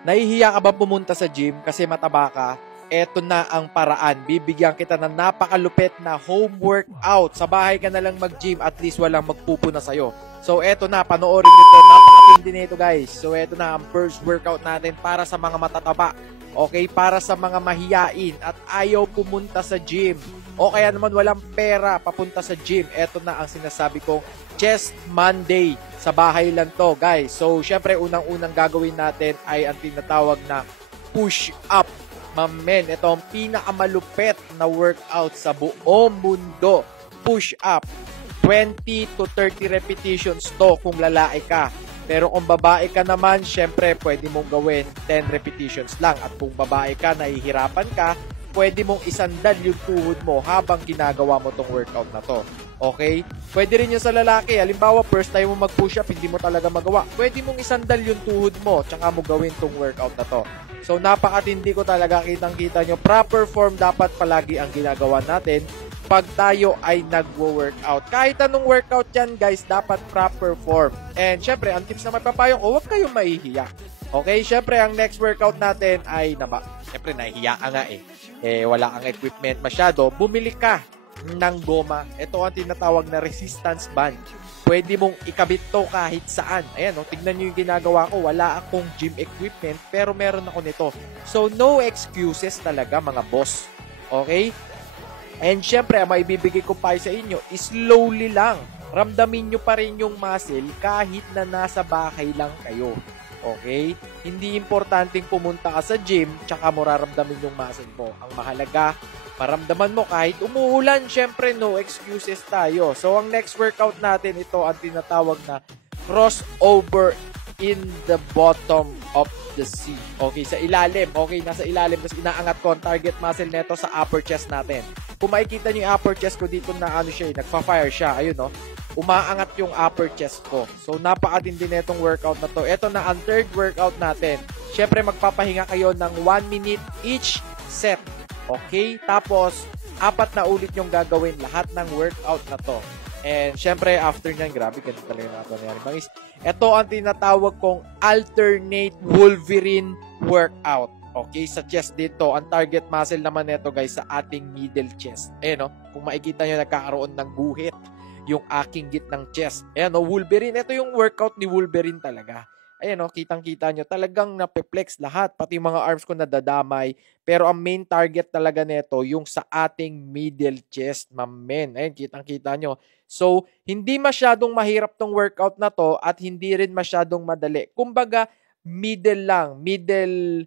Nahihiya ka ba pumunta sa gym kasi mataba ka? Eto na ang paraan. Bibigyan kita ng napakalupit na home workout. Sa bahay ka na lang mag-gym, at least walang magpupuna sa'yo. So eto na, panoorin nyo to. Napakatindi nito guys. So eto na ang first workout natin para sa mga matataba. Okay, para sa mga mahiyain at ayaw pumunta sa gym. O kaya naman walang pera papunta sa gym. Eto na ang sinasabi kong Chest Monday. Sa bahay lang to guys. So syempre unang-unang gagawin natin ay ang tinatawag na push up. Mamen, ito ang pinakamalupet na workout sa buong mundo. Push up. 20 to 30 repetitions to kung lalaki ka. Pero kung babae ka naman, syempre pwede mong gawin 10 repetitions lang. At kung babae ka, nahihirapan ka, pwede mong isandal yung tuhod mo habang ginagawa mo tong workout na to. Okay? Pwede rin yun sa lalaki. Halimbawa, first time mo mag-push up, hindi mo talaga magawa. Pwede mong isandal yung tuhod mo, tsaka mo gawin tong workout na to. So, napakatindi ko talaga. Kitang-kita nyo. Proper form dapat palagi ang ginagawa natin pag tayo ay nagwo-workout. Kahit anong workout yan, guys, dapat proper form. And, syempre, ang tips na mapapayo ko, huwag kayong mahihiya. Okay? Syempre, ang next workout natin ay, syempre, nahihiya ka nga wala kang equipment masyado. Bumili ka ng goma. Ito ang tinatawag na resistance band. Pwede mong ikabit to kahit saan. Ayan, tignan nyo yung ginagawa ko. Wala akong gym equipment, pero meron ako nito. So, no excuses talaga, mga boss. Okay? And syempre, ang maibibigay ko pa sa inyo, slowly lang. Ramdamin nyo pa rin yung muscle kahit na nasa bahay lang kayo. Okay? Hindi importanteng pumunta ka sa gym tsaka mo raramdamin yung muscle mo. Ang mahalaga, maramdaman mo kahit umuulan, syempre no excuses tayo. So, ang next workout natin, ito ang tinatawag na crossover in the bottom of the sea. Okay, sa ilalim. Okay, nasa ilalim. Tapos inaangat ko ang target muscle neto sa upper chest natin. Kung makikita nyo yung upper chest ko dito na nagpa-fire siya. Ayun, no? Umaangat yung upper chest ko. So, napakatindi na itong workout na to. Ito na ang third workout natin. Syempre, magpapahinga kayo ng 1 minute each set. Okay? Tapos, 4 na ulit yung gagawin lahat ng workout na to. And, syempre, after nyan, grabe, ganito talaga na ito nangyari. Bangis, ito ang tinatawag kong alternate Wolverine workout. Okay, sa chest dito, ang target muscle naman nito guys sa ating middle chest. Ayan, no? Kung makikita nyo, nagkakaroon ng guhit yung aking gitnang chest. Ayan, no? Wolverine. Ito yung workout ni Wolverine talaga. Ayan, no? Kitang-kita nyo. Talagang napeplex lahat. Pati yung mga arms ko nadadamay. Pero ang main target talaga nito, yung sa ating middle chest, mamen. Ayan, kitang-kita nyo. So, hindi masyadong mahirap tong workout na to at hindi rin masyadong madali. Kumbaga, middle lang. Middle